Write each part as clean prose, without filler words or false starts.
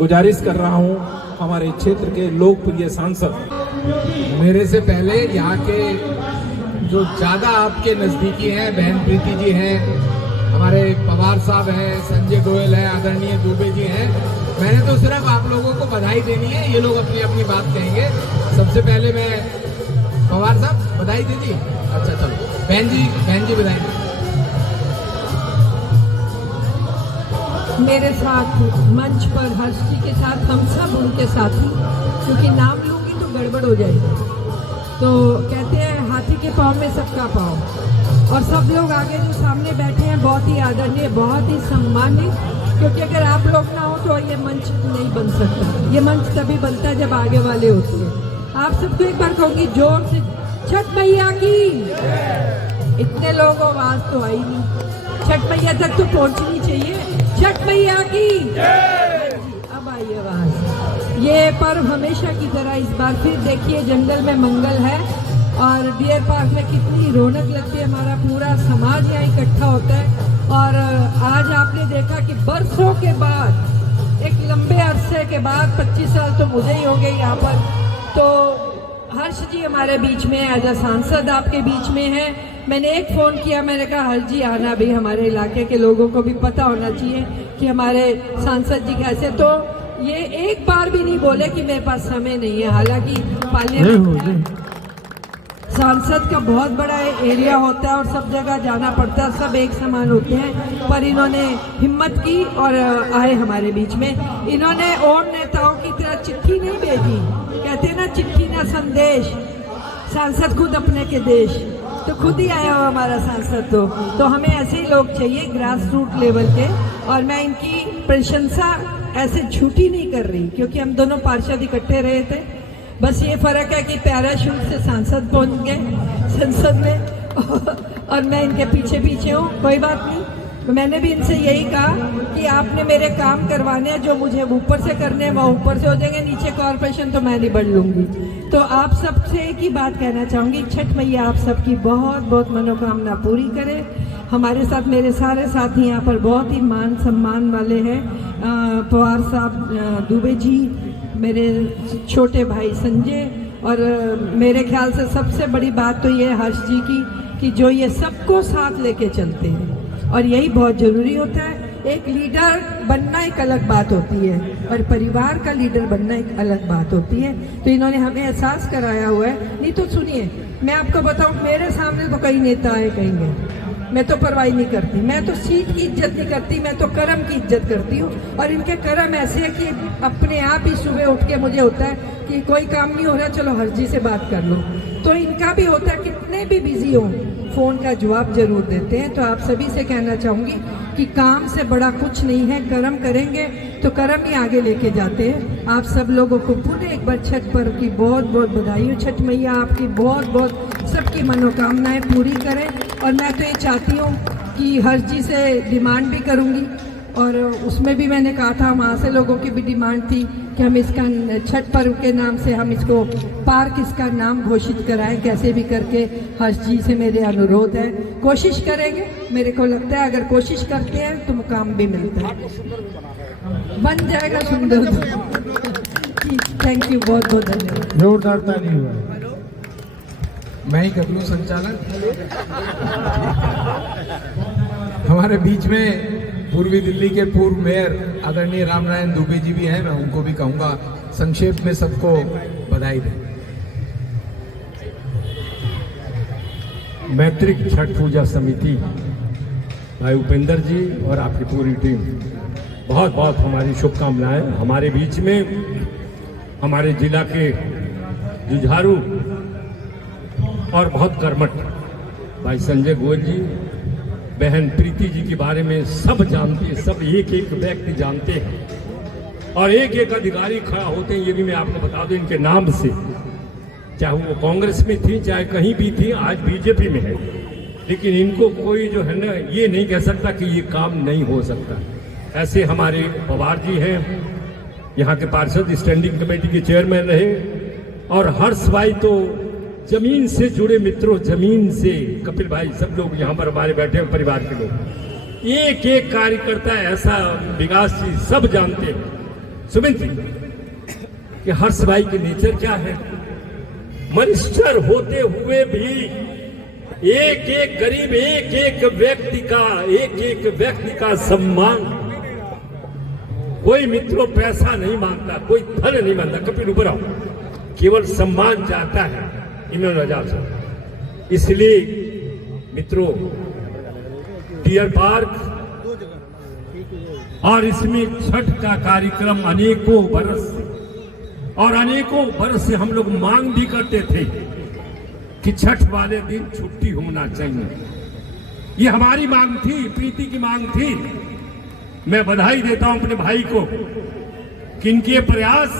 गुजारिश कर रहा हूं हमारे क्षेत्र के लोकप्रिय सांसद, मेरे से पहले यहाँ के जो ज़्यादा आपके नज़दीकी हैं, बहन प्रीति जी हैं, हमारे पवार साहब हैं, संजय गोयल है, आदरणीय दुबे जी हैं। मैंने तो सिर्फ आप लोगों को बधाई देनी है, ये लोग अपनी अपनी बात कहेंगे। सबसे पहले मैं पवार साहब बधाई दे दी। अच्छा चलो बहन जी बधाई। मेरे साथ मंच पर हर्ष जी के साथ हम सब उनके साथी, क्योंकि नाम लूंगी तो गड़बड़ हो जाएगी। तो कहते हैं हाथी के पाँव में सबका पाँव, और सब लोग आगे जो सामने बैठे हैं बहुत ही आदरणीय, बहुत ही सम्मानित, क्योंकि अगर आप लोग ना हो तो ये मंच नहीं बन सकता। ये मंच तभी बनता है जब आगे वाले होते हैं। आप सबको एक बार कहूँगी जोर से, छठ मैया की। इतने लोग आवाज तो आई नहीं, छठ मैया तक तो पहुँचनी चाहिए। छठ मैया की अब आई आवाज। ये पर्व हमेशा की तरह इस बार फिर देखिए जंगल में मंगल है, और डियर पार्क में कितनी रौनक लगती है। हमारा पूरा समाज यहाँ इकट्ठा होता है, और आज आपने देखा कि बरसों के बाद, एक लंबे अरसे के बाद, 25 साल तो मुझे ही हो गए यहाँ पर, तो हर्ष जी हमारे बीच में एज अ सांसद आपके बीच में है। मैंने एक फ़ोन किया, मैंने कहा हर्ष जी आना भी, हमारे इलाके के लोगों को भी पता होना चाहिए कि हमारे सांसद जी कैसे। तो ये एक बार भी नहीं बोले कि मेरे पास समय नहीं है। हालांकि पार्लियामेंट सांसद का बहुत बड़ा एरिया होता है और सब जगह जाना पड़ता है, सब एक समान होते हैं, पर इन्होंने हिम्मत की और आए हमारे बीच में। इन्होंने और नेताओं की तरह चिट्ठी नहीं भेजी, कहते ना चिट्ठी ना संदेश, सांसद खुद अपने के देश, तो खुद ही आया हो हमारा सांसद। तो हमें ऐसे ही लोग चाहिए ग्रास रूट लेवल के, और मैं इनकी प्रशंसा ऐसे झूठी नहीं कर रही, क्योंकि हम दोनों पार्षद इकट्ठे रहे थे। बस ये फर्क है कि पैराशूट से सांसद पहुंच गए संसद में, और मैं इनके पीछे पीछे हूँ। कोई बात नहीं, तो मैंने भी इनसे यही कहा कि आपने मेरे काम करवाने हैं, जो मुझे ऊपर से करने हैं वो ऊपर से हो जाएंगे, नीचे कॉर्पोरेशन तो मैं नहीं बढ़ लूँगी। तो आप सबसे एक ही बात कहना चाहूँगी, छठ मैया आप सबकी बहुत बहुत मनोकामना पूरी करे। हमारे साथ मेरे सारे साथी यहाँ पर बहुत ही मान सम्मान वाले हैं। पवार साहब, दुबे जी, मेरे छोटे भाई संजय, और मेरे ख्याल से सबसे बड़ी बात तो ये है हर्ष जी की कि जो ये सबको साथ लेके चलते हैं, और यही बहुत ज़रूरी होता है। एक लीडर बनना एक अलग बात होती है, और परिवार का लीडर बनना एक अलग बात होती है। तो इन्होंने हमें एहसास कराया हुआ है। नहीं तो सुनिए, मैं आपको बताऊं, मेरे सामने तो कई नेता आए कहेंगे, मैं तो परवाही नहीं करती, मैं तो सीट की इज्जत नहीं करती, मैं तो कर्म की इज्जत करती हूँ। और इनके कर्म ऐसे है कि अपने आप ही सुबह उठ के मुझे होता है कि कोई काम नहीं हो रहा, चलो हर्ष जी से बात कर लो। तो इनका भी होता है, कितने भी बिजी हो फ़ोन का जवाब जरूर देते हैं। तो आप सभी से कहना चाहूँगी कि काम से बड़ा कुछ नहीं है, कर्म करेंगे तो कर्म ही आगे लेके जाते हैं। आप सब लोगों को पुनः एक बार छठ पर्व की बहुत बहुत बधाई हो। छठ मैया आपकी बहुत बहुत सबकी मनोकामनाएं पूरी करें। और मैं तो ये चाहती हूँ कि हर्ष जी से डिमांड भी करूँगी, और उसमें भी मैंने कहा था, वहाँ से लोगों की भी डिमांड थी कि हम इसका छठ पर्व के नाम से हम इसको पार्क इसका नाम घोषित कराएं, कैसे भी करके। हर्ष जी से मेरे अनुरोध है, कोशिश करेंगे। मेरे को लगता है अगर कोशिश करते हैं तो मुकाम भी मिलता है, बन जाएगा सुंदर। थैंक यू, बहुत बहुत धन्यवाद। जोरदार ताली हुआ, मैं ही कर लूँ संचालन। हमारे बीच में पूर्वी दिल्ली के पूर्व मेयर आदरणीय रामनारायण दुबे जी भी हैं, मैं उनको भी कहूँगा संक्षेप में सबको बधाई दें। मैत्रिक छठ पूजा समिति, भाई उपेंद्र जी और आपकी पूरी टीम, बहुत बहुत हमारी शुभकामनाएं। हमारे बीच में हमारे जिला के जुझारू और बहुत कर्मठ भाई संजय गोयल जी, बहन प्रीति जी के बारे में सब जानते हैं, सब एक एक व्यक्ति जानते हैं, और एक एक अधिकारी खड़ा होते हैं। ये भी मैं आपको बता दूं इनके नाम से, चाहे वो कांग्रेस में थी चाहे कहीं भी थी, आज बीजेपी में है, लेकिन इनको कोई जो है ना ये नहीं कह सकता कि ये काम नहीं हो सकता। ऐसे हमारे पवार जी हैं, यहाँ के पार्षद, स्टैंडिंग कमेटी के चेयरमैन रहे, और हर्ष भाई तो जमीन से जुड़े मित्रों, जमीन से, कपिल भाई, सब लोग यहाँ पर हमारे बैठे हैं, परिवार के लोग, एक एक कार्यकर्ता ऐसा, विकास जी सब जानते हैं। सुमित कि हर्ष भाई के नेचर क्या है, मिनिस्टर होते हुए भी एक एक गरीब, एक एक व्यक्ति का सम्मान। कोई मित्रों पैसा नहीं मांगता, कोई धन नहीं मांगता। कपिल ऊपर आओ, केवल सम्मान चाहता है इमरान आजाद साहब। इसलिए मित्रों, डियर पार्क और इसमें छठ का कार्यक्रम अनेकों बरस से हम लोग मांग भी करते थे कि छठ वाले दिन छुट्टी होना चाहिए। ये हमारी मांग थी, प्रीति की मांग थी। मैं बधाई देता हूं अपने भाई को कि इनके प्रयास,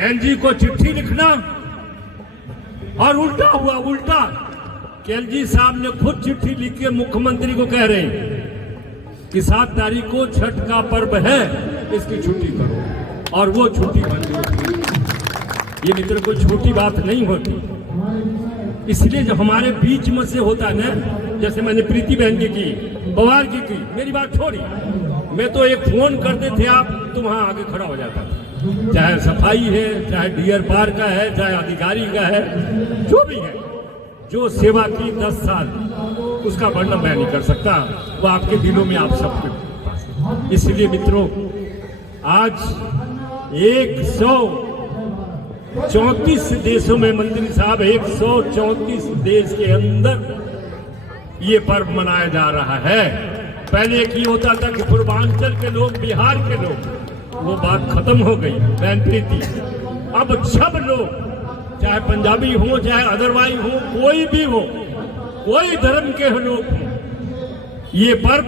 एलजी को चिट्ठी लिखना और उल्टा कि एलजी साहब ने खुद चिट्ठी लिख के मुख्यमंत्री को कह रहे हैं कि 7 तारीख को छठ का पर्व है, इसकी छुट्टी करो, और वो छुट्टी मंजूर हुई। ये मित्र कोई छोटी बात नहीं होती। इसलिए जो हमारे बीच में से होता है ना, जैसे मैंने प्रीति बहन की पवार की मेरी बात छोड़ी, मैं तो एक फोन करते थे आप तो वहां आगे खड़ा हो जाता था। चाहे सफाई है, चाहे डियर पार्क का है, चाहे अधिकारी का है, जो भी है, जो सेवा की 10 साल, उसका वर्णन मैं नहीं कर सकता। वो आपके दिलों में आप सबके पास। इसलिए मित्रों, आज 134 देशों में, मंत्री साहब 134 देश के अंदर ये पर्व मनाया जा रहा है। पहले की होता था कि पूर्वांचल के लोग, बिहार के लोग, वो बात खत्म हो गई बहन प्रीति। अब सब लोग, चाहे पंजाबी हो, चाहे अदरवाई हो, कोई भी हो, कोई धर्म के लोग हो, ये पर्व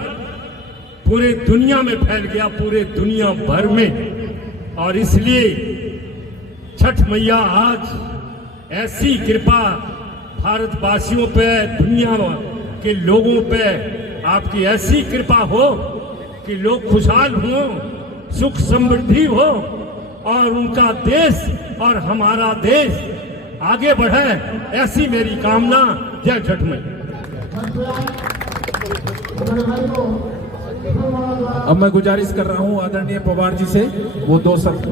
पूरे दुनिया में फैल गया, पूरे दुनिया भर में। और इसलिए छठ मैया आज ऐसी कृपा भारतवासियों पे, दुनिया के लोगों पे आपकी ऐसी कृपा हो कि लोग खुशहाल हो, सुख समृद्धि हो, और उनका देश और हमारा देश आगे बढ़े, ऐसी मेरी कामना। जय छठ मैया। अब मैं गुजारिश कर रहा हूं आदरणीय पवार जी से, वो 2 शब्द।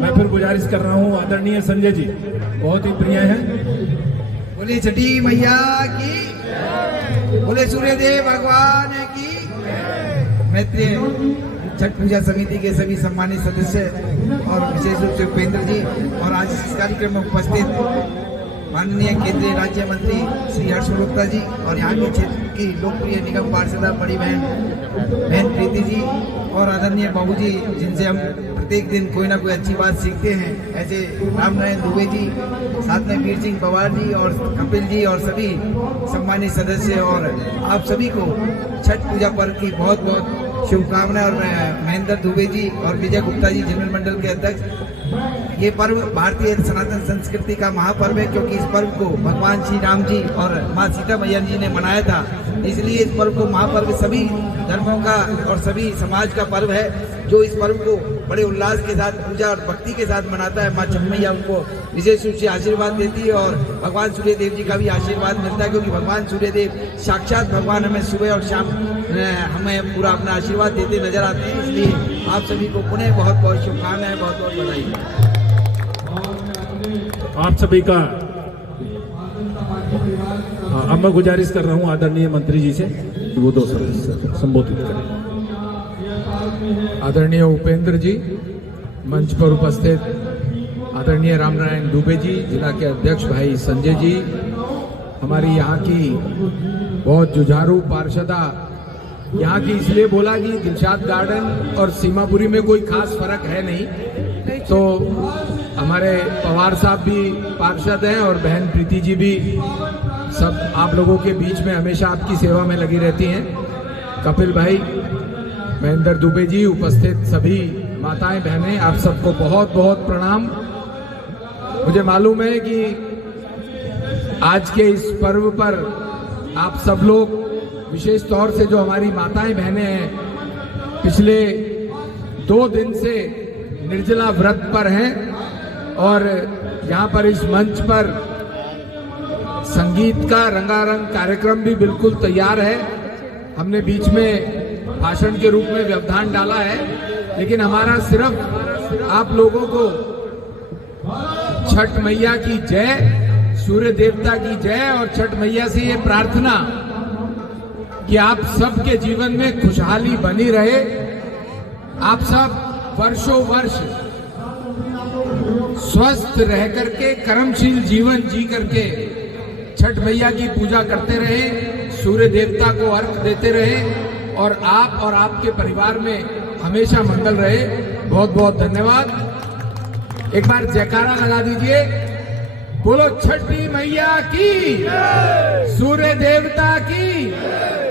मैं फिर गुजारिश कर रहा हूं आदरणीय संजय जी, बहुत ही प्रिय हैं। बोले छठी मैया की, बोले सूर्यदेव भगवान की। मैत्रीय छठ पूजा समिति के सभी सम्मानित सदस्य और विशेष रूप से उपेंद्र जी, और आज इस कार्यक्रम में उपस्थित माननीय केंद्रीय राज्य मंत्री श्री हर्ष मल्होत्रा जी, और यहाँ के क्षेत्र की लोकप्रिय निगम पार्षदा बड़ी बहन प्रीति जी, और आदरणीय बाबू जी, जिनसे हम प्रत्येक दिन कोई ना कोई अच्छी बात सीखते हैं, ऐसे रामनारायण दुबे जी, साथ में वीर सिंह पवार जी और कपिल जी, और सभी सम्मानित सदस्य, और आप सभी को छठ पूजा पर्व की बहुत बहुत शुभकामनाएं। और महेंद्र दुबे जी और विजय गुप्ता जी, जनरल मंडल के अध्यक्ष। ये पर्व भारतीय सनातन संस्कृति का महापर्व है, क्योंकि इस पर्व को भगवान श्री राम जी और माँ सीता मैया जी ने मनाया था। इसलिए इस पर्व को महापर्व सभी धर्मों का और सभी समाज का पर्व है, जो इस पर्व को बड़े उल्लास के साथ, पूजा और भक्ति के साथ मनाता है। माँ छठ उनको विशेष रूप से आशीर्वाद देती है, और भगवान सूर्यदेव जी का भी आशीर्वाद मिलता है, क्योंकि भगवान सूर्यदेव साक्षात भगवान हमें सुबह और शाम हमें पूरा अपना आशीर्वाद देते नजर आते हैं। इसलिए आप सभी को पुनः बहुत बहुत शुभकामनाएं, बहुत बहुत बधाई। आप सभी का अब मैं गुजारिश कर रहा हूं आदरणीय मंत्री जी से कि वो 2 शब्द संबोधित करें। आदरणीय उपेंद्र जी, मंच पर उपस्थित आदरणीय रामनारायण दुबे जी, जिला के अध्यक्ष भाई संजय जी, हमारी यहाँ की बहुत जुझारू पार्षदा, यहाँ की इसलिए बोला कि दिलशाद गार्डन और सीमापुरी में कोई खास फर्क है नहीं, तो हमारे पवार साहब भी पार्षद हैं और बहन प्रीति जी भी, सब आप लोगों के बीच में हमेशा आपकी सेवा में लगी रहती हैं। कपिल भाई, महेंद्र दुबे जी, उपस्थित सभी माताएं बहनें, आप सबको बहुत बहुत प्रणाम। मुझे मालूम है कि आज के इस पर्व पर आप सब लोग, विशेष तौर से जो हमारी माताएं बहनें हैं, पिछले 2 दिन से निर्जला व्रत पर हैं, और यहाँ पर इस मंच पर संगीत का रंगारंग कार्यक्रम भी बिल्कुल तैयार है। हमने बीच में भाषण के रूप में व्यवधान डाला है, लेकिन हमारा सिर्फ आप लोगों को छठ मैया की जय, सूर्य देवता की जय और छठ मैया से ये प्रार्थना कि आप सबके जीवन में खुशहाली बनी रहे, आप सब वर्षों वर्ष स्वस्थ रह करके कर्मशील जीवन जी करके छठ मैया की पूजा करते रहे, सूर्य देवता को अर्घ देते रहे और आप और आपके परिवार में हमेशा मंगल रहे। बहुत बहुत धन्यवाद। एक बार जयकारा लगा दीजिए, बोलो छठी मैया की, सूर्य देवता की।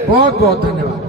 बहुत बहुत धन्यवाद।